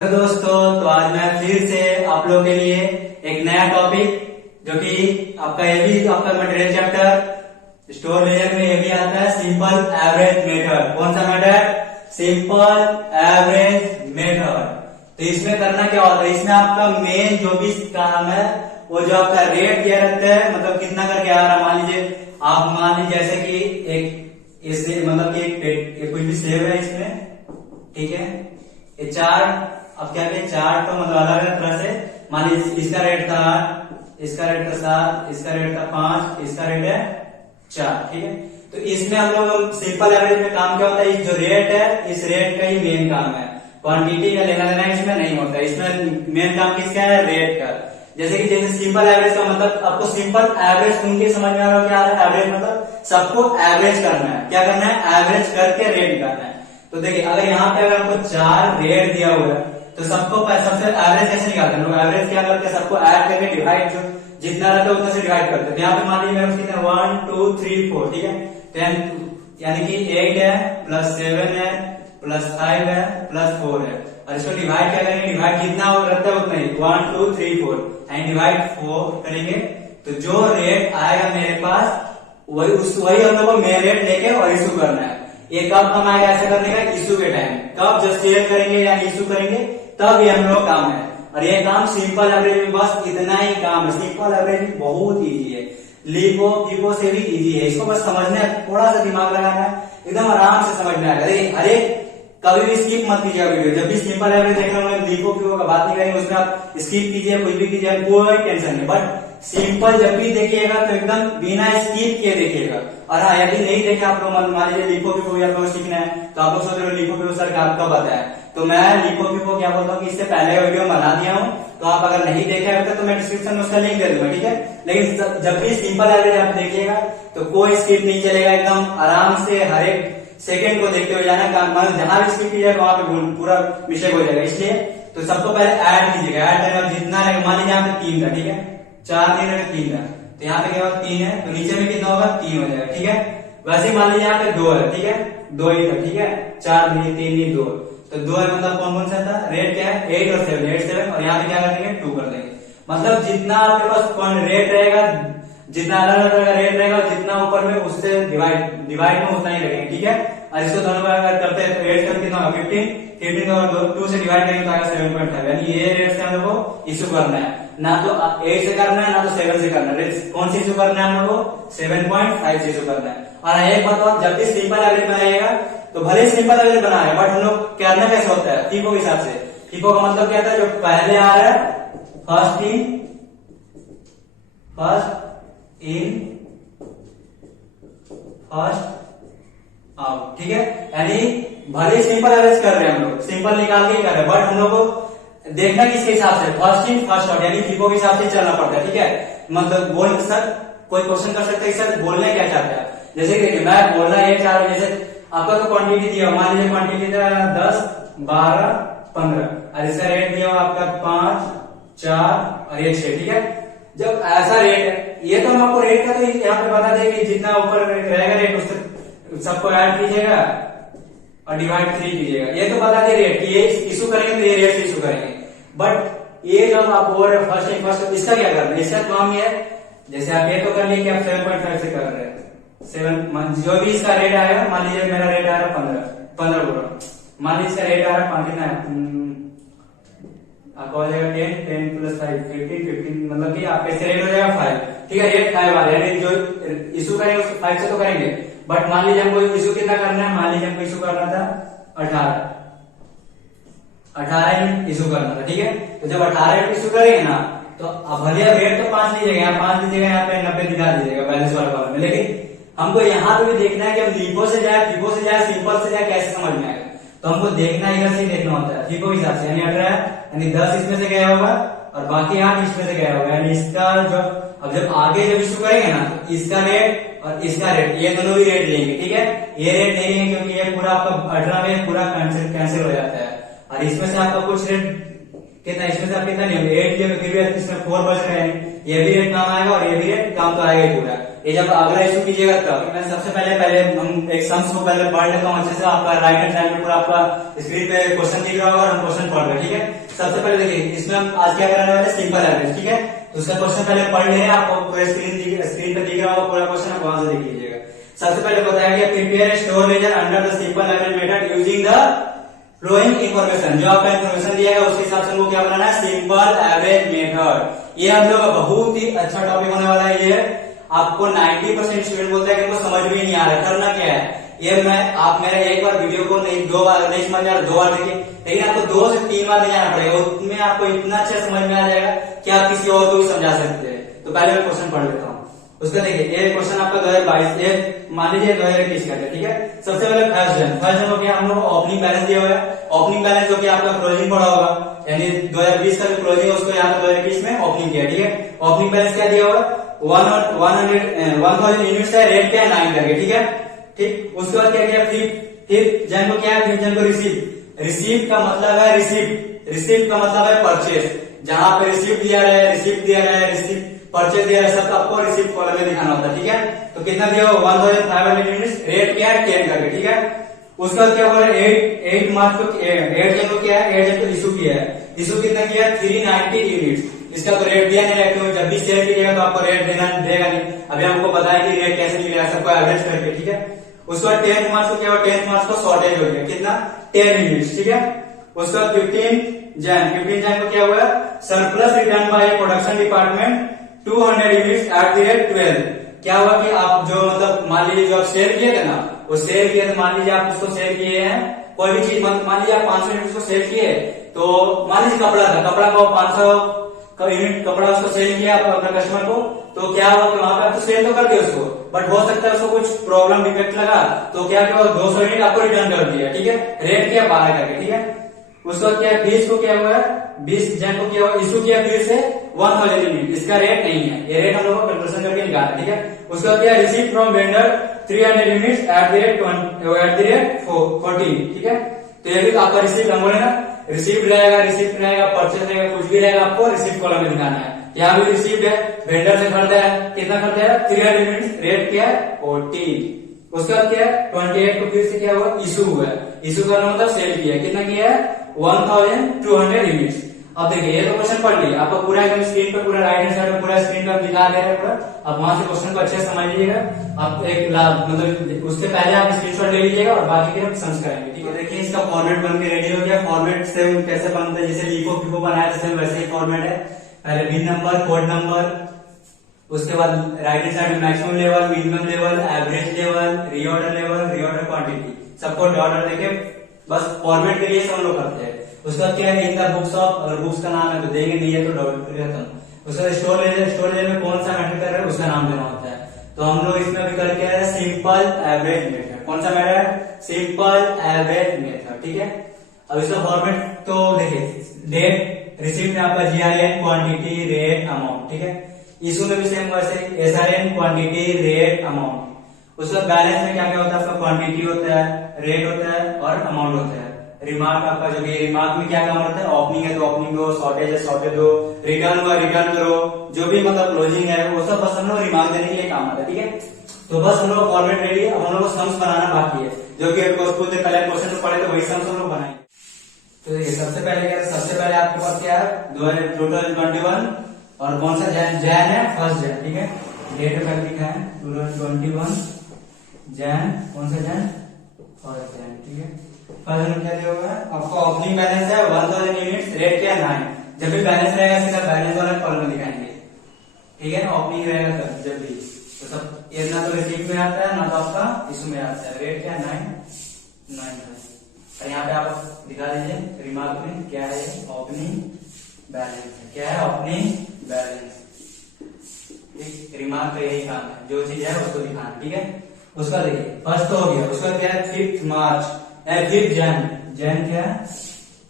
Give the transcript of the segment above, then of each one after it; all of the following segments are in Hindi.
तो दोस्तों, तो आज मैं फिर से आप लोगों के लिए एक नया टॉपिक जो कि आपका ये भी आपका मटेरियल चैप्टर स्टोर मेजर में ये भी आता है, सिंपल एवरेज मेथड। कौन सा मेथड? Simple average method. तो इसमें करना क्या होता है, इसमें आपका मेन जो भी काम है वो जो आपका रेट दिया रहता है, मतलब कितना करके आ रहा है। मान लीजिए जैसे कि एक इससे मतलब कि एक कुछ भी सेव है इसमें, ठीक है। ये चार अब क्या कहते हैं, चार तो मतलब अलग अलग तरह से। मान लीजिए इसका रेट था 8, इसका रेट था 7, इसका रेट था 5, इसका रेट है 4, ठीक है। तो इसमें हम लोग सिंपल एवरेज में काम क्या होता है, जो रेट है इस रेट का ही मेन काम है, क्वांटिटी का लेना देना इसमें नहीं होता। इसमें मेन काम किसका है? रेट का। जैसे सिंपल एवरेज का मतलब आपको सिंपल एवरेज सुन के समझ में आ रहा है क्या है एवरेज मतलब, सबको एवरेज करना है। क्या करना है? एवरेज करके रेट निकालना है। तो देखिए अगर यहाँ पे अगर आपको 4 रेट दिया हुआ है तो सबको सबसे एवरेज कैसे निकालते हैं लोग? एवरेज क्या करते हैं, सबको ऐड करके डिवाइड, जो जितना रहता है उतना से डिवाइड करते हैं। तो यहाँ पे मान लीजिए मेरे कितने 1 2 3 4, ठीक है। 10 यानी कि 8 है प्लस 7 है प्लस 5 है प्लस 4 है, और इसको डिवाइड क्या करेंगे, डिवाइड जितना रहता है उतना ही 1 2 3 4 एंड डिवाइड 4 करेंगे। तो जो रेट आएगा मेरे पास वही हम लोग को मेन रेट लेके और इशू करना है। ये कब हम आएगा ऐसा करने का? इशू के टाइम। कब? जब सेल करेंगे या इशू करेंगे तब ये हम लोग काम है। और ये काम सिंपल एवरेज में बस इतना ही काम है। सिंपल एवरेज में बहुत इजी है, लिपो फीपो से भी इजी है। इसको बस समझना है, थोड़ा सा दिमाग लगाना है, एकदम आराम से समझ में आएगा। अरे कभी भी स्किप मत कीजिए वीडियो। जब भी सिंपल एवरेज देख रहे हो, लिपो फीपो का बात नहीं करेंगे, उसमें आप स्किप कीजिए, कुछ भी कीजिए, कोई टेंशन नहीं। बट सिंपल जब भी देखिएगा तो एकदम बिना स्किप किए देखिएगा। और हाँ, यदि नहीं देखे आप लोग, मान लीजिए लिपो फीपो भी आप लोग सीखना है तो आप लोग सोच रहे हो लिपो फीपो सर आपका बताया, तो मैं लिपो फीपो क्या बोलता हूँ कि इससे पहले वीडियो बना दिया हूँ, तो आप अगर नहीं देखे होते तो मैं डिस्क्रिप्शन में उसका लिंक दे दूंगा, ठीक है। लेकिन जब भी सिंपल एवरेज आप देखिएगा तो कोई स्किप नहीं चलेगा, एकदम आराम से हर एक सेकंड को देखते हुए जाना। काम जहां भी स्किप कीजिएगा वहां पे पूरा मिस्टेक हो जाएगा। इसलिए तो सबको पहले ऐड कीजिएगा, ऐड करने जितना रहेगा। मान लीजिए यहाँ पे 3 था, ठीक है, 4 नहीं रहेगा 3 था, तो यहाँ पे क्या होगा 3 है, तो नीचे में कितना होगा 3 हो जाएगा, ठीक है। वैसे मान लीजिए यहाँ पे 2 है, ठीक है, 2 ही था, ठीक है, 4 नहीं 3 नहीं 2, तो 2 है मतलब कौन कौन सा था? रेट क्या है? 8 और 7, 8 7, और यहाँ पे क्या कर देंगे 2 कर देंगे। मतलब जितना आपके पास कौन रेट रहेगा, जितना अलग अलग रेट रहेगा, जितना ऊपर में उससे डिवाइड में उतना ही रखेंगे, ठीक है। और इसको दोनों बार अगर करते हैं तो 8 कर कितना होगा 15 और 2 से डिवाइड करेंगे तो आएगा 7.5, यानी ये रेट से हम लोग को इशू करना है। ना तो 8 से करना है ना तो 7 से करना है। कौन सी इशू करना है हम लोग को? 7.5 से इशू करना है। और एक बात और, जब भी सिंपल एवरेज बनाइएगा तो भले ही सिंपल एवरेज बना है, बट हम लोग करना कैसे होता है? फीको के हिसाब से। फीको का मतलब क्या था? जो पहले आ रहा है फर्स्ट इन फर्स्ट आउट, ठीक है। यानी भले सिंपल एवरेज कर रहे हैं हम लोग, सिंपल निकाल के ही कर रहे हैं, बट हम लोग को देखना किसके हिसाब से? फर्स्ट इन फर्स्ट आउट, यानी फीको के हिसाब से चलना पड़ता है, ठीक है। मतलब बोल सर कोई क्वेश्चन कर सकता है सर बोलने क्या चाहते हैं, जैसे कि मैं बोलना ये चाह रहा हूं, जैसे आपका तो क्वांटिटी दिया, मान लीजिए क्वांटिटी था 10 12 15, और इसका रेट दिया आपका 5 4 और ये 6, ठीक है। जब ऐसा रेट है, ये तो हम आपको रेट का तो यहाँ पे बता दें कि जितना ऊपर रहेगा रेट उससे सबको ऐड कीजिएगा और डिवाइड 3 कीजिएगा। ये तो बता दे रेट कि ये इशू करेंगे तो ये रेट से इशू करेंगे। बट ये जब आप बोल रहे फर्स्ट इन फर्स्ट, इसका क्या करना है? इसका काम ये है, जैसे आप ये तो कर लिए कि आप 7.5 से कर रहे हैं 7, जो भी इसका रेट आएगा, मान लीजिए मेरा रेट आ रहा है 15 बोल रहा, मान लीजिए इसका रेट आ रहा है 5, कितना है आपका हो जाएगा 10 प्लस 5 15 मतलब कि आपका इसका रेट हो जाएगा 5, ठीक है। रेट 5 वाला यानी जो इशू करेंगे उसको 5 से तो करेंगे, बट मान लीजिए हमको इशू कितना करना है? मान लीजिए हमको इशू करना था 18 यूनिट इशू करना था, ठीक है। तो जब 18 यूनिट इशू करेंगे ना, तो अब भले रेट तो 5 लीजिएगा, यहाँ 5 लीजिएगा, यहाँ पे 90 दिखा दीजिएगा बैलेंस वाले कॉलम में, लेकिन हमको यहाँ पे भी देखना है कि हम लिपो से जाए, फीको से जाए, सिंपल से जाए, कैसे समझ में आएगा। तो हमको देखना इधर से ही देखना होता है फीको हिसाब से, यानी 18 यानी 10 इसमें से गया होगा और बाकी 8 इसमें से गया होगा, यानी इसका जो अब जब आगे जब इशू करेंगे ना तो इसका रेट और इसका रेट ये दोनों ही रेट लेंगे, ठीक है। ये रेट नहीं लेंगे क्योंकि ये पूरा आपका 18 में पूरा कैंसिल हो जाता है, और इसमें से आपका कुछ रेट कितना, इसमें से आप कितना नहीं होगा 8 लिया, फिर भी इसमें 4 बच रहे हैं, ये भी रेट काम आएगा और ये भी रेट काम तो आएगा ही पूरा। ये जब अगला इशू कीजिएगा तब मैं सबसे पहले हम एक सम्स को पहले पढ़ लेता हूँ अच्छे से। आपका राइट हैंड साइड में पूरा आपका स्क्रीन पे क्वेश्चन दिख रहा होगा और हम क्वेश्चन पढ़ रहे हैं, ठीक है। सबसे पहले देखिए इसमें हम आज क्या कराने वाले, सिंपल एवरेज, ठीक है। तो उसका क्वेश्चन पहले पढ़ ले, आपको पूरा स्क्रीन पे दिख रहा होगा पूरा क्वेश्चन, आप वहां से देख लीजिएगा। सबसे पहले बताया गया prepare store measure under the simple average method using the following information. जो आपका इंफॉर्मेशन दिया है उसके हिसाब से हमको क्या बनाना है, सिंपल एवरेज मेथड। ये हम लोग का बहुत ही अच्छा टॉपिक होने वाला है। ये आपको 90% स्टूडेंट बोलते हैं कि इनको समझ भी नहीं आ रहा है, करना क्या है। ये आप मेरे एक बार वीडियो को नहीं, 2 बार नहीं समझ में आ रहा, 2 बार देखिए, लेकिन आपको 2 से 3 बार नहीं जाना पड़ेगा, उसमें आपको इतना अच्छा समझ में आ जाएगा कि आप किसी और को भी समझा सकते हैं। तो पहले मैं क्वेश्चन पढ़ लेता हूँ। उसका देखिए ये क्वेश्चन आपका 2022 मान लीजिए 2021 का है, ठीक है। सबसे पहले फर्स्ट जन हो गया, हम लोग ओपनिंग बैलेंस दिया हुआ है। ओपनिंग बैलेंस जो कि आपका क्लोजिंग पड़ा होगा, यानी 2020 का जो क्लोजिंग है उसको यहाँ पे 2021 में ओपनिंग किया, ठीक है। ओपनिंग बैलेंस क्या दिया होगा, 1000 यूनिट्स है, रेट क्या है 9 करके, ठीक है। ठीक, उसके बाद क्या किया, फिफ्थ जन को क्या है, फिफ्थ जन को रिसीव का मतलब है रिसीव का मतलब है परचेज। जहां पे रिसीव दिया है, परचेज दिया है, सब आपको रिसीव कॉलम में दिखाना होता है, ठीक है। तो कितना दिया होगा 1500 यूनिट्स, रेट क्या है 10 करके, ठीक है। उसके बाद क्या बोल रहे हैं 8 मार्च को 8 जन को क्या है, 8 जन को इशू किया है। इशू कितना किया है 390 यूनिट्स। इसका तो रेट दिया नहीं है, क्योंकि जब भी सेल कीजिएगा तो आपको रेट देगा नहीं। अभी हमको बताया कि रेट कैसे मिलेगा, सबको एवरेज करके, ठीक है। उसके बाद 10 मार्च को क्या हुआ, 10 मार्च को शॉर्टेज हो गया, कितना 10 यूनिट्स, ठीक है। उसके बाद 15 जन को क्या हुआ, surplus return by production department 200 units at the rate 12। क्या हुआ कि आप जो मतलब मान लीजिए जो आप सेल किए थे ना, वो सेल किए तो मान लीजिए आप उसको सेल किए हैं कोई भी चीज, मान लीजिए आप 500 यूनिट उसको सेल किए, तो मान लीजिए कपड़ा को 500 यूनिट कपड़ा उसको सेल किया आप अपने कस्टमर को, तो क्या हुआ कि वहां पे आप तो सेल तो कर दिए उसको, बट हो सकता है उसको कुछ प्रॉब्लम डिफेक्ट लगा, तो क्या किया 200 यूनिट आपको रिटर्न कर दिया, ठीक है। रेट क्या 12 करके, ठीक है। उसके बाद क्या 20 को क्या हुआ है, 20 जन को क्या हुआ, इशू किया फिर से 1000 यूनिट। इसका रेट नहीं है, ये रेट हम लोग को कैलकुलेशन करके निकाला, ठीक है। उसके बाद क्या receive from vendor 300 units at the rate 14, ठीक है। तो ये भी आपका रिसीव हम बोले ना, रिसीव रहेगा, परचेज रहेगा, कुछ भी रहेगा, आपको रिसीव कॉलम में दिखाना है। यहाँ भी रिसीव है, वेंडर से खरीदा है, कितना खरीदा है 300 यूनिट, रेट क्या है 14। उसके बाद क्या है 28 को फिर से क्या हुआ, इशू हुआ है। इशू करना मतलब सेल किया, कितना किया है 1200 यूनिट्स। अब देखिए ये तो क्वेश्चन पढ़ लिया, आपको पूरा एकदम स्क्रीन पर पूरा राइट हैंड साइड में पूरा स्क्रीन पर दिखा दे रहे हैं पूरा। आप वहां से क्वेश्चन को अच्छे से समझ लीजिएगा। आप एक मतलब उससे पहले आप स्क्रीनशॉट ले लीजिएगा और बाकी के हम समझ करेंगे, ठीक है। देखिए इसका फॉर्मेट बन के रेडी हो गया। फॉर्मेट से कैसे बनता है, जैसे लिखो फिको बनाया जैसे वैसे ही फॉर्मेट है। पहले बिन नंबर, कोड नंबर, उसके बाद राइट हैंड साइड में maximum level, minimum level, average level, reorder quantity, सबको ऑर्डर देके बस फॉर्मेट के लिए सब लोग करते हैं। उसका क्या है इनका बुक्स ऑफ, अगर बुक्स का नाम है तो देंगे, नहीं है तो डॉट खत्म। उसका स्टोर लेजर में कौन सा मैटर कर रहा है उसका नाम देना होता है। तो हम लोग इसमें अभी करके आए हैं सिंपल एवरेज मेथड। कौन सा मेथड, सिंपल एवरेज मेथड, ठीक है। अब इसका फॉर्मेट तो देखिए, डेट रिसीव में आपका GRN क्वांटिटी रेट अमाउंट, ठीक है। इशू में भी सेम वैसे SRN क्वांटिटी रेट अमाउंट। उसका बैलेंस में क्या क्या होता है, आपका क्वांटिटी होता है, रेट होता है और अमाउंट होता है। रिमार्क आपका जो कि रिमार्क में क्या काम होता है, ओपनिंग है तो ओपनिंग दो, शॉर्टेज है शॉर्टेज दो, रिटर्न हुआ रिटर्न करो, जो भी मतलब क्लोजिंग है वो सब बस हम लोग रिमार्क देने के लिए काम आता है, ठीक है। तो बस हम लोग फॉर्मेट रेडी है, हम लोग को सम्स बनाना बाकी है, जो कि कुछ देर पहले क्वेश्चन तो पढ़े तो वही सम्स हम लोग बनाएंगे। तो देखिए सबसे पहले आपके पास क्या है 2021 और कौन सा जैन है, फर्स्ट जैन, ठीक है। डेट कल लिखा है 2021 जैन, कौन सा जैन, फर्स्ट जैन, ठीक है। फर्स्ट जैन क्या दिया होगा, आपका ओपनिंग बैलेंस है 1000 यूनिट्स, रेट क्या 9। जब भी बैलेंस रहेगा सीधा बैलेंस वाला कॉलम में दिखाएंगे, ठीक है ना। ओपनिंग रहेगा तब जब भी, तो सब ये ना तो रिसीव में आता है ना तो आपका इशू में आता है। रेट क्या 9 है। और यहाँ पे आप दिखा दीजिए रिमार्क में क्या है, ओपनिंग बैलेंस है, क्या है ओपनिंग बैलेंस। रिमार्क का यही काम है, जो चीज है उसको दिखाना, ठीक है। उसका देखिए फर्स्ट तो हो गया, उसका क्या है 5 मार्च, 5 जैन क्या है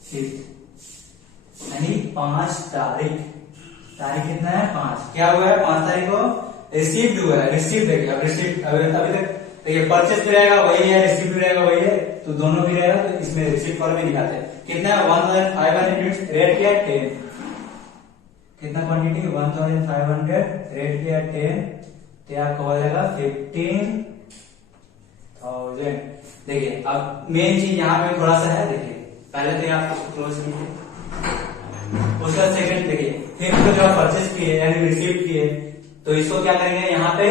5, यानी 5 तारीख कितना है 5। क्या हुआ है 5 तारीख को रिसीव्ड हुआ है, रिसीव देखिए अब रिसीव अभी तक देखिए परचेज भी रहेगा वही है, रिसीव भी रहेगा वही है, तो दोनों भी रहेगा, तो इसमें रिसीव फॉर्म में दिखाते हैं। कितना है 1500 यूनिट्स, रेट क्या है 10। कितना क्वांटिटी 1500, रेट क्या है तो ये आपका हो जाएगा 15,000। देखिए अब मेन चीज यहाँ पे थोड़ा सा है, देखिए पहले तो आप इसको क्लोज कीजिए, उसका सेकंड देखिए, फिर इसको जो आप परचेज किए यानी रिसीव किए, तो इसको क्या करेंगे, यहाँ पे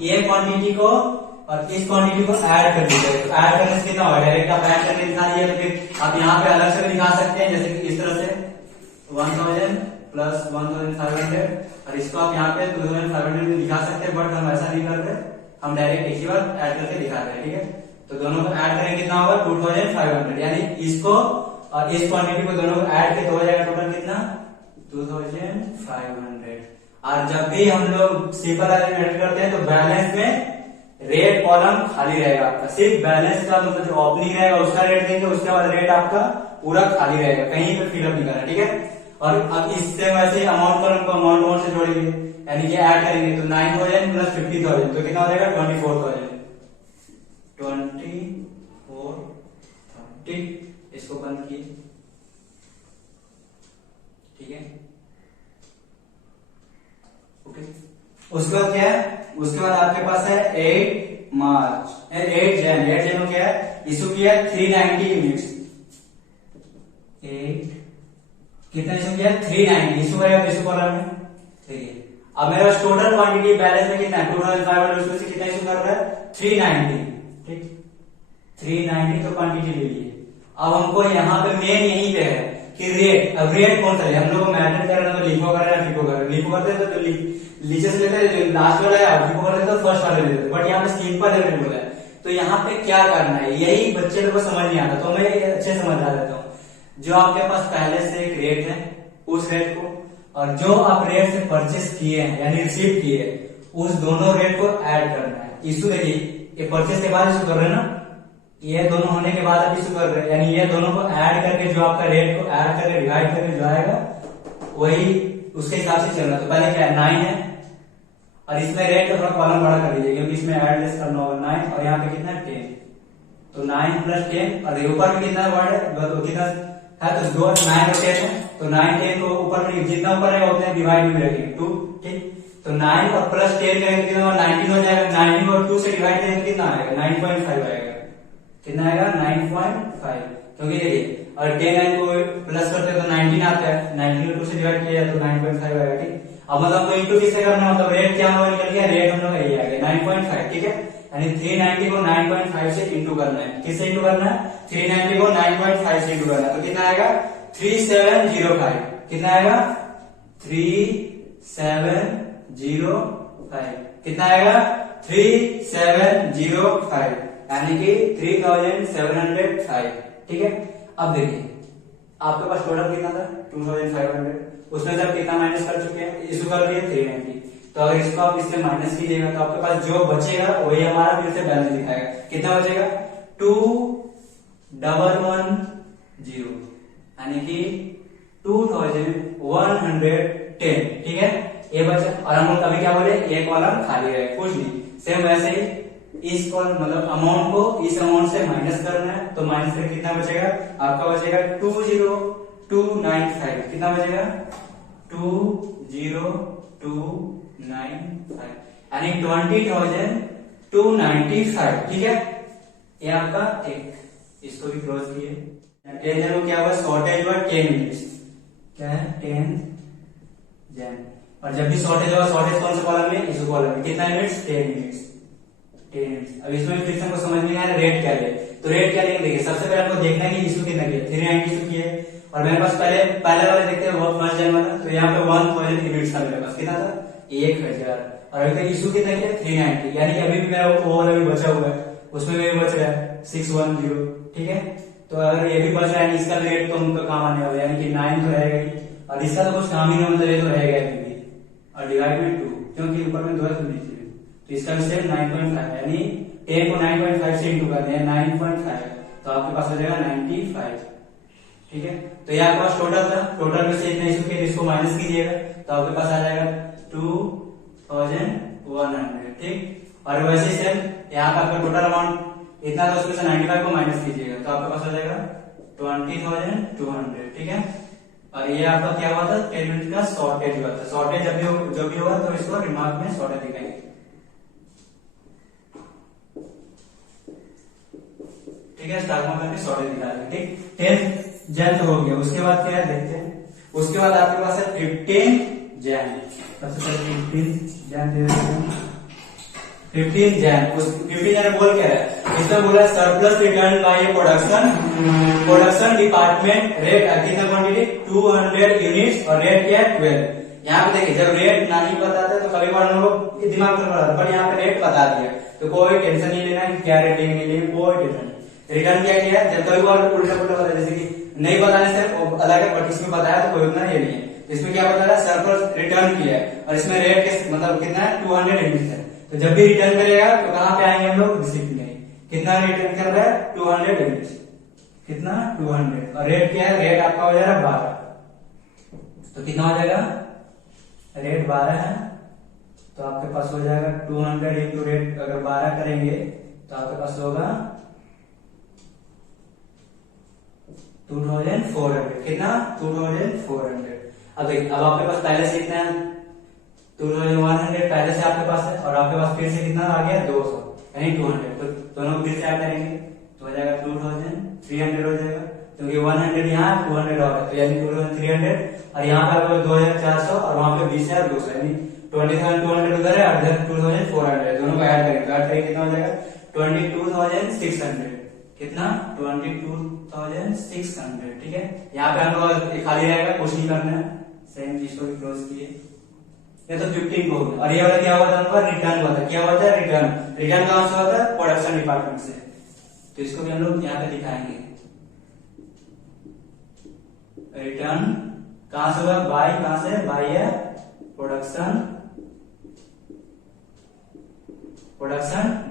ये क्वांटिटी को और इस क्वांटिटी को ऐड कर दीजिए। तो ऐड करने से कितना होगा, डायरेक्ट आप ऐड करके दिखा दीजिए, तो फिर आप यहाँ पे अलग से भी दिखा सकते हैं, जैसे कि इस तरह से 1000 प्लस 1500, और इसको आप यहाँ पे 2500 भी दिखा सकते हैं, बट हम ऐसा नहीं कर रहे, हम डायरेक्ट एक ही बार ऐड करके दिखा रहे हैं, ठीक है। तो दोनों को ऐड करेंगे कितना होगा 2500, यानी इसको और इस क्वांटिटी को दोनों को ऐड के तो हो जाएगा टोटल कितना 2500। और जब भी हम लोग सिंपल एडिशन करते हैं तो बैलेंस में रेट कॉलम खाली रहेगा आपका, सिर्फ बैलेंस का मतलब जो ओपनिंग रहेगा उसका रेट देंगे, उसके बाद रेट आपका पूरा खाली रहेगा, कहीं पे फिलअप नहीं करना, ठीक है। और अब इससे वैसे अमाउंट कॉलम को अमाउंट से जोड़ेंगे, यानी कि ऐड करेंगे, तो 9000 प्लस 50,000 तो कितना हो जाएगा 24,000। ठीक, इसको बंद किए, ठीक है, ओके। उसके बाद क्या है, उसके बाद आपके पास है 8 जैन क्या है, इशू किया 390 यूनिट्स, 8 कितना इशू किया 390 इशू करेगा तो इशू कॉलम में, ठीक है। अब मेरे पास टोटल क्वांटिटी बैलेंस में कितना है 2500, उसमें से कितना इशू कर रहा है 390, ठीक, 390 तो क्वांटिटी ले लिए। अब हमको यहाँ पे मेन यहीं पे है कि रेट, अब रेट कौन सा है, हम लोग को मैटर कर रहे हैं तो लिखो कर रहे हैं, फिको कर रहे हैं, लिखो करते हैं तो नीचे से लेते हैं, लास्ट वाला है, फिको करते हैं तो फर्स्ट वाले लेते हैं, बट यहाँ पे सिंपल अवेलेबल है। तो यहाँ पे क्या करना है, यही बच्चे लोग को समझ नहीं आता, तो मैं अच्छे समझा देता हूँ। जो आपके पास पहले से एक रेट है, उस रेट को और जो आप रेट से परचेस किए हैं यानी रिसीव किए हैं, उस दोनों रेट को ऐड करना है। इशू देखिए, ये परचेस के बाद इशू कर रहे हैं ना, ये दोनों होने के बाद आप इशू कर रहे हैं, यानी ये दोनों को ऐड करके जो आपका रेट को ऐड करके डिवाइड करके जो आएगा वही उसके हिसाब से चलना। तो पहले क्या है 9 है, और इसमें रेट का थोड़ा कॉलम बड़ा कर दीजिए क्योंकि इसमें ऐड लेस करना होगा 9, और यहाँ पे कितना 10, तो 9 प्लस 10, और ऊपर में कितना वर्ड है तो कितना है, तो 2 9 और 10 है, तो 9 10 को ऊपर में जितना ऊपर है उतना डिवाइड में रखेंगे 2, ठीक। तो 9 और प्लस 10 करेंगे कितना 19 हो जाएगा, 19 को 2 से डिवाइड करेंगे कितना आएगा 9.5 आएगा, कितना आएगा 9.5, क्योंकि देखिए और 10 को प्लस करते हैं तो 19 आता है, 19 को 2 से डिवाइड किया तो 9.5 आएगा, ठीक। अब मतलब तो इंटू किससे करना, मतलब रेट क्या होगा निकल गया, रेट हम लोग यही आ गया 9.5, ठीक है। यानी 390 को 9.5 से इंटू करना है, किससे इंटू करना है 390 को 9.5 से इंटू करना है, तो कितना आएगा 3705, कितना आएगा 3705, कितना आएगा 3705, यानी कि 3705, ठीक है। अब देखिए आपके पास टोटल कितना था 2500, उसमें जब कितना माइनस कर चुके हैं, इशू कर दिए 390, तो अगर इसको आप इससे माइनस कीजिएगा तो आपके पास जो बचेगा वही हमारा फिर से बैलेंस दिखाएगा, कितना बचेगा 2110, यानी कि 2110, ठीक है, ये बचा। और हम लोग कभी क्या बोले, ये कॉलम खाली रहे, कुछ नहीं। सेम वैसे ही इस कॉलम मतलब अमाउंट को इस अमाउंट से माइनस करना है, तो माइनस करके कितना बचेगा आपका, बचेगा 20295, कितना बचेगा 20295, यानी 20,295, ठीक है। ये आपका एक, इसको भी क्लोज किए। को क्या हुआ, शॉर्टेज हुआ 10 यूनिट्स, क्या है 10 जैन, और जब भी शॉर्टेज होगा, शॉर्टेज कौन से कॉलम में, इस कॉलम में, कितना यूनिट्स 10 यूनिट्स। अब इसमें फिर से हमको समझ में आया रेट क्या ले, तो रेट क्या लेंगे, देखिए सबसे पहले हमको देखना है कि इशू कितना किया, 390 इशू किया, और मेरे पास पहले वाले देखते हैं वो फर्स्ट जैन वाला, तो यहाँ पे 1000 यूनिट्स था मेरे पास, कितना था 1000, और अभी तक इशू कितना किया 390, यानी कि अभी भी मेरा वो वाला भी बचा हुआ है, उसमें भी बच रहा है 610, ठीक है। तो अगर ये भी बच रहा है, इसका रेट तो उनका काम आने वाला है, यानी कि 9 तो रहेगा ही, और इसका तो कुछ काम ही नहीं, मतलब ये तो रहेगा अभी भी, और डिवाइड में 2, क्योंकि ऊपर में 2 है तो नीचे, तो इसका भी सेम 9.5, यानी 10 को 9.5 से इंटू करते हैं 9.5, तो आपके पास हो जाएगा 95, ठीक है। तो ये आपके पास टोटल था, टोटल में से इतना इशू किया, इसको माइनस कीजिएगा तो आपके पास आ जाएगा 2100, ठीक। और वैसे सेम यहाँ का आपका टोटल अमाउंट इतना था, उसमें से 95 को माइनस कीजिएगा तो आपके पास हो जाएगा 20,200, ठीक है। और ये आपका क्या हुआ था 10 मिनट का शॉर्टेज हुआ था, शॉर्टेज जो भी होगा तो इसको रिमार्क में शॉर्टेज दिखाएंगे। ठीक है, स्टॉक मार्केट में शॉर्टेज दिखा रहे हैं। ठीक, 10 जैन तो हो गया। उसके बाद क्या है देखते हैं। उसके बाद आपके पास है 15 जैन। सबसे पहले 15 जैन दे देते हैं। 15 जैन, उस 15 जैन बोल क्या है, इसमें बोला surplus return by production department rate कितना क्वांटिटी 200 यूनिट्स और रेट क्या है 12। यहाँ पे देखिए जब रेट नहीं बताता तो कभी बार हम लोग दिमाग में पड़ा, पर यहाँ पे रेट बता दिया तो कोई टेंशन नहीं लेना कि क्या रेटिंग मिली, कोई टेंशन। रिटर्न क्या किया, जब कभी बार उल्टा पुल्टा बता, जैसे कि नहीं बताने से अलग है, बट इसमें बताया तो कोई उतना ये नहीं है। इसमें क्या बता रहा है, सरप्लस रिटर्न किया है और इसमें रेट मतलब कितना है 200 यूनिट्स है। तो जब भी रिटर्न करेगा तो कहां पे आएंगे हम लोग, रिसिप्ट में। कितना रिटर्न कर रहा है 200 यूनिट्स, कितना 200, और रेट क्या है, रेट आपका हो जाएगा 12। तो कितना हो जाएगा, रेट 12 है तो आपके पास हो जाएगा 200 इंटू रेट, अगर 12 करेंगे तो आपके पास होगा 2400। कितना 2400। अब देखिए, अब आपके पास पहले से कितना है 2100 पहले से आपके पास है, और आपके पास फिर से कितना आ गया 200 यानी 200। तो दोनों फिर से ऐड करेंगे तो हो जाएगा 2300 हो जाएगा, क्योंकि 100 यहाँ 200 और है तो यानी 2300, और यहाँ पे आपको 2400 और वहां पे 20200 यानी 20200 उधर है और इधर 2400। दोनों को ऐड करेंगे तो ऐड करेंगे कितना हो जाएगा 22600। कितना 22600। ठीक है, यहाँ पे हम लोग खाली रहेगा, कुछ नहीं करना है, सेम चीज को क्लोज किए। ये तो 15 को, और ये वाला क्या हुआ था उनका रिटर्न हुआ था, क्या हुआ था रिटर्न कहां से हुआ था, प्रोडक्शन डिपार्टमेंट से। तो इसको भी हम लोग यहाँ पे दिखाएंगे, रिटर्न कहां से हुआ, बाय कहां से, बाय है प्रोडक्शन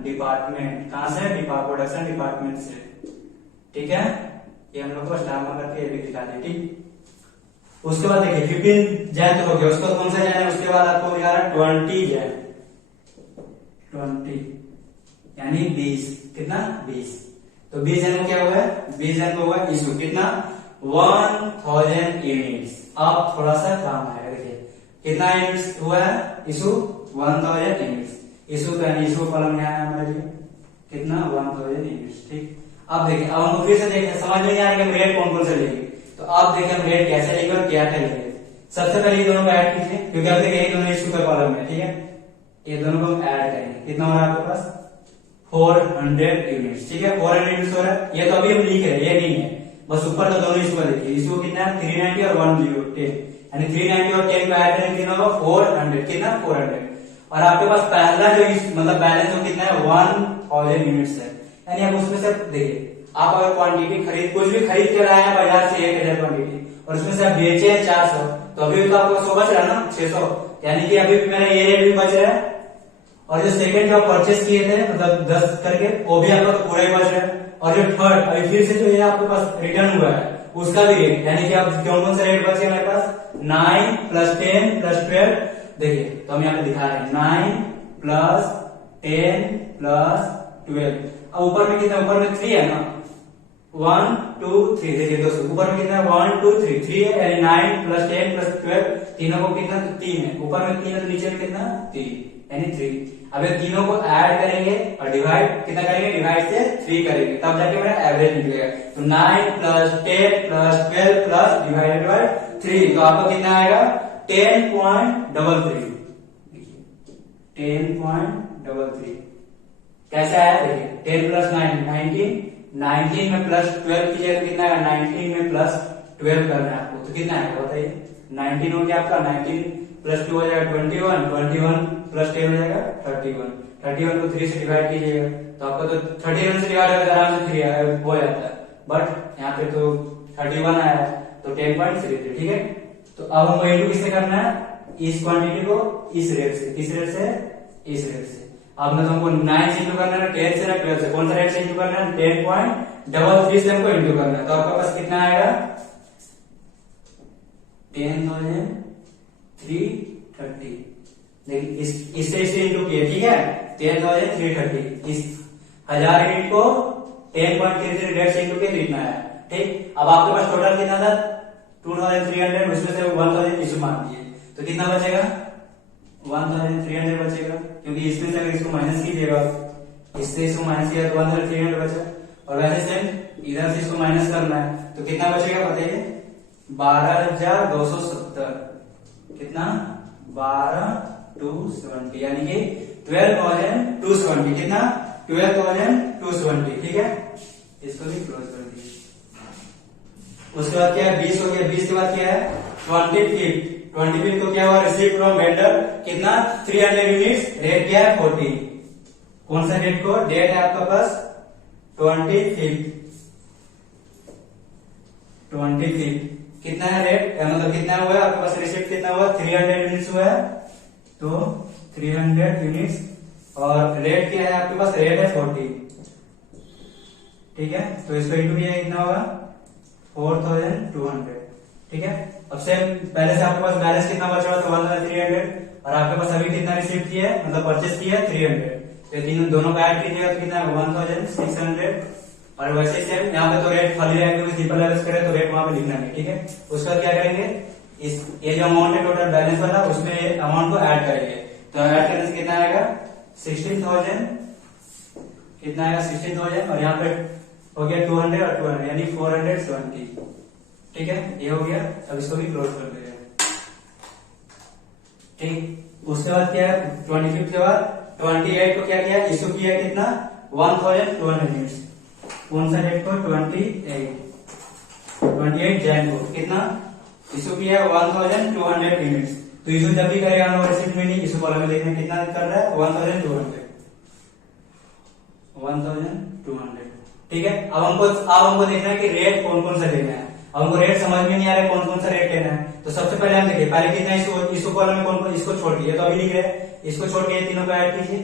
डिपार्टमेंट, कहां से, प्रोडक्शन डिपार्टमेंट से। ठीक है, ये हम लोग को स्टार मार्क करके ये भी दिखा दी। ठीक, उसके बाद देखिए 15 जैन तो हो गया, उसके बाद कौन सा जैन है, उसके बाद आपको दिखा रहा है 20 जैन, 20 यानी 20, कितना 20। तो 20 जैन को क्या हुआ है, 20 जैन को हुआ इशू कितना 1000 यूनिट्स। अब थोड़ा सा काम है, देखिए कितना यूनिट्स हुआ है इशू 1000 यूनिट्स। इशू तो यानी इशू कॉलम में आया हमारे लिए कितना 1000 यूनिट्स। ठीक, अब देखिए, अब हमको फिर से देखिए समझ में नहीं आ रहा कि रेट कौन कौन से लेंगे, तो आप देखिए हम रेट कैसे लेंगे और क्या क्या लेंगे। सबसे पहले ये दोनों को ऐड कीजिए, क्योंकि अब देखिए ये दोनों इशू का कॉलम है। ठीक है, ये दोनों को हम ऐड करेंगे, कितना हो रहा है आपके पास 400 यूनिट्स। ठीक है, 400 यूनिट्स हो रहा है, ये तो अभी हम लिख रहे हैं, ये नहीं है, बस ऊपर तो दोनों इशू का देखिए। इशू कितना है 390 और 1010, यानी 390 और 10 को ऐड करेंगे कितना होगा 400, कितना 400। और आपके पास पहला जो मतलब बैलेंस हो कितना है 1000 यूनिट्स है, यानी आप उसमें से देखिए, आप अगर क्वांटिटी कुछ भी खरीद कर आए हैं बाजार से 1000 क्वांटिटी और उसमें से आप बेचे हैं 400, तो अभी तो आपको 100 बच रहा है ना 600, यानी कि अभी भी मेरा ये रेट भी बच रहा है। और जो सेकंड जो आप परचेस किए थे मतलब 10 करके, वो भी आपका तो पूरा ही बच रहा है। और जो थर्ड अभी फिर से जो ये आपके पास रिटर्न हुआ है उसका भी रेट, यानी कि आप कौन कौन सा रेट बचे हमारे पास 9 + 10 + 12। देखिए तो हम यहाँ पे दिखा रहे हैं 9 + 10 + 12। अब ऊपर में कितना, ऊपर में 3 है ना, 1 2 3। देखिए दोस्तों ऊपर में कितना 1 2 3 3 है, यानी 9 + 10 + 12 तीनों को कितना 3 है, ऊपर में 3 है तो नीचे में कितना 3 यानी 3। अब ये तीनों को ऐड करेंगे और डिवाइड कितना करेंगे, डिवाइड से 3 करेंगे, तब जाके मेरा एवरेज निकलेगा। तो 9 + 10 + 12 डिवाइडेड बाय 3, तो आपको कितना आएगा 10.33। 10.33 कैसे आया देखिए, 10 + 9 19, 19 में +12 कीजिएगा तो कितना आएगा, 19 में +12 करना है आपको, तो कितना आएगा बताइए। 19 हो गया आपका, 19 + 2 हो जाएगा 21, 21 + 10 हो जाएगा 31, 31 को 3 से डिवाइड कीजिएगा तो आपका तो 31 से डिवाइड होकर आराम से 3 हो जाता है, बट यहाँ पे तो 31 आया है तो 10.33। ठीक है, तो अब हमको इंटू किससे करना है, इस क्वांटिटी को इस रेट से, किस रेट से, इस रेट से। अब ना तो हमको 9 से इंटू करना है, 10 से ना 12 से, कौन सा रेट से इंटू करना है 10.33 से हमको इंटू करना है। तो आपके पास कितना आएगा 10,330। देखिए इससे इंटू किया, ठीक है 10,330, इस 1000 यूनिट को 10.33 रेट से इंटू किया तो इतना है। ठीक, अब आपके पास टोटल कितना था 2300, उसमें से 1000 इशू मान दिए तो कितना बचेगा 1300 बचेगा, क्योंकि इसमें से अगर इसको माइनस कीजिएगा, इससे इसको माइनस किया तो 1300 बचा। और वैसे सेम इधर से इसको माइनस करना है, तो कितना बचेगा बताइए? 12,270। कितना? 12,270 यानी कि 12,270। कितना? 12,270। ठीक है, इसको भी क्लोज कर दीजिए। उसके बाद क्या है? 20 हो गया। 20 के बाद क्या है? 25। 25 को क्या हुआ? Receive from vendor. कितना? 300 यूनिट्स। रेट क्या है? 40। कौन सा डेट को? डेट है आपका पास 25। 25 कितना है रेट? मतलब कितना हुआ है आपके पास? रिसिप्ट कितना हुआ? 300 यूनिट्स हुआ है, तो 300 यूनिट्स। और रेट क्या है आपके पास? रेट है 40। ठीक है, तो इसको इंटू किया कितना होगा? 4,200। ठीक है, अब से पहले से आपके पास बैलेंस कितना बच रहा था? 1,300। और आपके पास अभी कितना रिसीव किया है, मतलब परचेस किया है? 300। तो तीनों दोनों का ऐड कीजिएगा तो कितना है? 1,600। और वैसे सेम यहाँ पे तो रेट खाली रहेगा, क्योंकि सिंपल बैलेंस करे तो रेट वहां पे लिखना नहीं। ठीक है, उसके बाद क्या करेंगे? इस ये जो अमाउंट है टोटल बैलेंस वाला, उसमें अमाउंट को ऐड करेंगे। तो ऐड करने से कितना आएगा? 16,000। कितना आएगा? 16,000। और यहाँ पे हो गया 200 और 200 यानी 470। ठीक है, ये हो गया। अब इसको भी क्लोज कर देंगे। ठीक, उसके बाद क्या है? 25 के बाद 28 को क्या किया? इशू किया है कितना? 1,200 यूनिट्स। कौन सा डेट को? 28 जैन को। कितना इशू किया है? 1,200 यूनिट्स। तो इशू जब भी करेगा हम लोग रिसिप्ट में नहीं, इशू कॉलम में देखना कितना कर रहा है? 1,200। 1,200। ठीक है, अब हमको देखना है कि रेट कौन कौन सा लेना है। अब हमको रेट समझ में नहीं आ रहा है कौन कौन सा रेट लेना है। तो सबसे पहले हम देखिए, पहले कितना इशू कॉलम में कौन कौन, इसको छोड़ दिए तो अभी लिख रहे हैं, इसको छोड़ के तीनों को ऐड कीजिए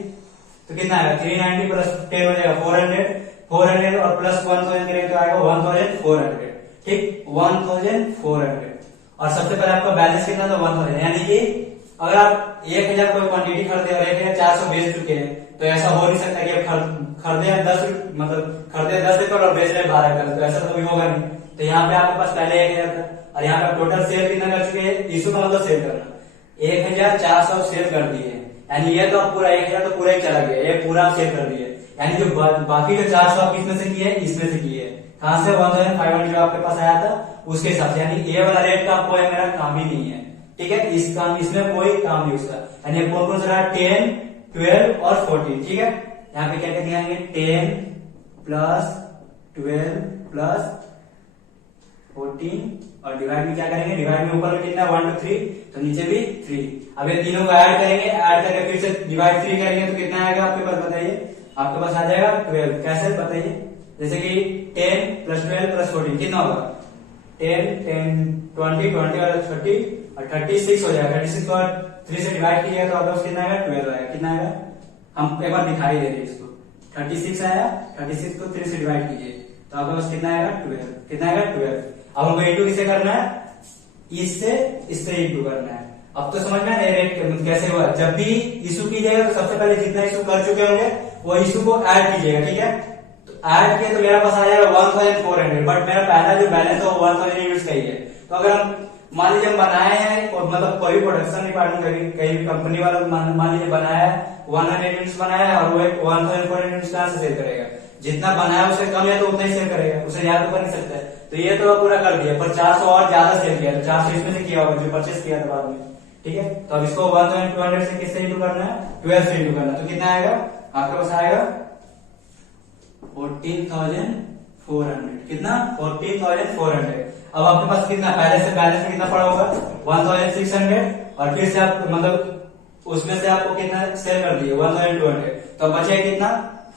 तो कितना आएगा? 390 प्लस 10 हो जाएगा 400। 400 और प्लस 1,000 करेंगे तो आएगा 1,400। ठीक, 1,400। और सबसे पहले आपका बैलेंस कितना था? 1,000। यानी कि अगर आप 1,000 कोई क्वांटिटी खरीदे और 1,400 बेच चुके हैं, तो ऐसा हो नहीं सकता कि आप खरीदे 10 मतलब खरीदे 10 रुपए और बेच रहे 12 रुपए, तो ऐसा कभी होगा नहीं। तो यहाँ पे आपके पास पहले 1,000 था और यहाँ पे टोटल सेल कितना कर चुके हैं? इशू का मतलब सेल करना 1,400 सेल कर दिए, यानी ये तो पूरा 1,000 तो पूरा ही चला गया, ये पूरा सेल कर दिए। यानी जो बाकी जो 400 आप किसमें से किए? इसमें से किए। कहां से? 1,500 जो आपके पास आया था उसके हिसाब से। यानी ये वाला रेट का कोई मेरा काम ही नहीं है। ठीक है, इस काम इसमें कोई काम नहीं उसका। यानी कौन कौन सा रहा? 10, 12 और 14। ठीक है, यहाँ पे क्या क्या दिखाएंगे? 10 प्लस 12 प्लस 14 और डिवाइड में क्या करेंगे? डिवाइड में ऊपर में कितना? 1 to 3, तो नीचे भी 3। अब ये तीनों को ऐड करेंगे, ऐड करके फिर से डिवाइड 3 करेंगे तो कितना आएगा आपके पास? बताइए, आपके पास आ जाएगा 12। कैसे बताइए? जैसे कि 10 प्लस 12 प्लस 14 कितना होगा? 10, 10, 20, 20 और 30 और 36 हो जाएगा। 36 को 3 से डिवाइड किया तो आपका कितना आएगा? 12 आएगा। कितना आएगा? हम एक बार दिखाई दे रहे हैं इसको। 36 आया, 36 को 3 से डिवाइड कीजिए तो आपके पास कितना आएगा? 12। कितना आएगा? 12। अब हमको इंटू किसे करना है? इससे इंटू करना है। अब तो समझ में आया रेट कैसे हुआ? जब भी इशू कीजिएगा तो सबसे पहले जितना इशू कर चुके होंगे वो इशू को ऐड कीजिएगा। ठीक है, तो ऐड किया तो मेरा पास आ जाएगा 1,400, बट मेरा पहला जो बैलेंस है वो 1,000 यूनिट्स का ही है। तो अगर हम मान लीजिए हम बनाए हैं और मतलब कोई प्रोडक्शन डिपार्टमेंट कहीं भी कंपनी वाला मान लीजिए बनाया है 100 यूनिट्स बनाया है और वो 1,400 यूनिट्स कहां से सेल करेगा? जितना बनाया उससे कम है तो उतना ही सेल करेगा, उसे ज्यादा तो कर नहीं सकता है। तो ये तो पूरा कर दिया, पर 400 और ज्यादा सेल किया, तो 400 इसमें से किया होगा जो परचेस किया था बाद में। ठीक है, तो अब इसको 1,200 से किससे इंटू करना है? 12 से इंटू करना। तो कितना आएगा आपके पास? आएगा 14,400। कितना? 14,400। अब आपके पास कितना पहले से बैलेंस में कितना पड़ा होगा? 1,600 और फिर से आप मतलब उसमें से आपको कितना सेल कर दिए? 1,200। तो बचेगा कितना?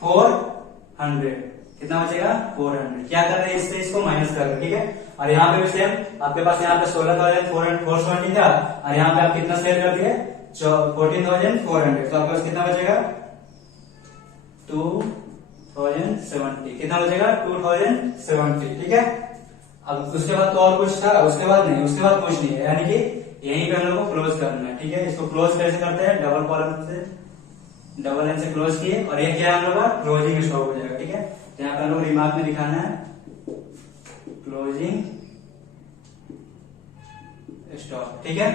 400। कितना बचेगा? 400। क्या कर रहे हैं? इससे इसको माइनस कर रहे हैं। ठीक है, और यहाँ पे भी सेम आपके पास यहाँ पे 16,420 था और यहाँ पे आप कितना सेल कर दिए? 14,400। तो आपके पास कितना बचेगा? 2,070। कितना बचेगा? 2,070। ठीक है, अब उसके बाद तो और कुछ था? उसके बाद नहीं, उसके बाद कुछ नहीं है, यानी कि यहीं पे हम लोग को क्लोज करना है। ठीक है, इसको क्लोज कैसे करते हैं? डबल कॉलम से डबल लाइन से क्लोज किए और एक क्या हम लोग का क्लोजिंग स्टॉप हो जाएगा। ठीक है, तो यहाँ पे हम लोग रिमार्क में दिखाना है क्लोजिंग स्टॉप। ठीक है,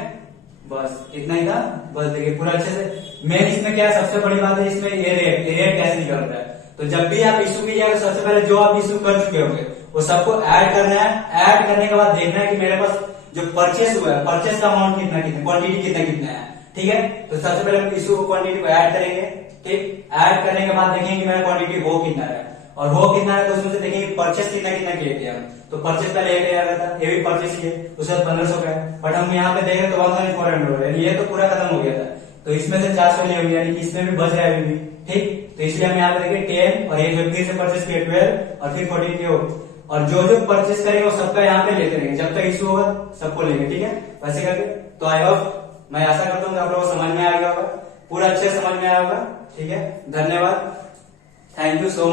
बस इतना ही था। बस देखिए पूरा अच्छे से। मेन इसमें क्या है? सबसे बड़ी बात है इसमें ये रेट कैसे निकलता है। तो तो जब भी आप इशू कीजिएगा, सबसे पहले जो आप इशू कर चुके होंगे वो सबको ऐड करना है। ऐड करने के बाद देखना है कि मेरे पास जो परचेस हुआ है, परचेस का अमाउंट कितना कितना, क्वांटिटी कितना कितना है, ठीक है। तो सबसे पहले हम इशू को क्वांटिटी को ऐड करेंगे, ठीक। ऐड करने के बाद देखेंगे कि मेरा क्वांटिटी हो कितना है, और हो कितना है तो उसमें से देखेंगे परचेस कितना कितना किए थे हम। तो परचेस पहले 1000 था, ये भी परचेस किए, उसके बाद 1500 का है, बट हम यहाँ पे देख रहे तो 1400 यानी ये तो पूरा खत्म हो गया था। तो इसमें से 400 लिए होंगे, यानी कि इसमें भी बच रहा है अभी भी, ठीक। तो इसलिए हम यहाँ पे देखेंगे 10, और ये जो फिर से परचेस किए 12, और फिर 14 के हो, और जो जो परचेस करेंगे वो सबका यहाँ पे लेते रहेंगे, जब तक इशू होगा सबको लेंगे, ठीक है। वैसे करके तो आई होप, मैं आशा करता हूँ कि आप लोगों को समझ में आ गया होगा, पूरा अच्छे समझ में आया होगा, ठीक है। धन्यवाद, थैंक यू सो मच।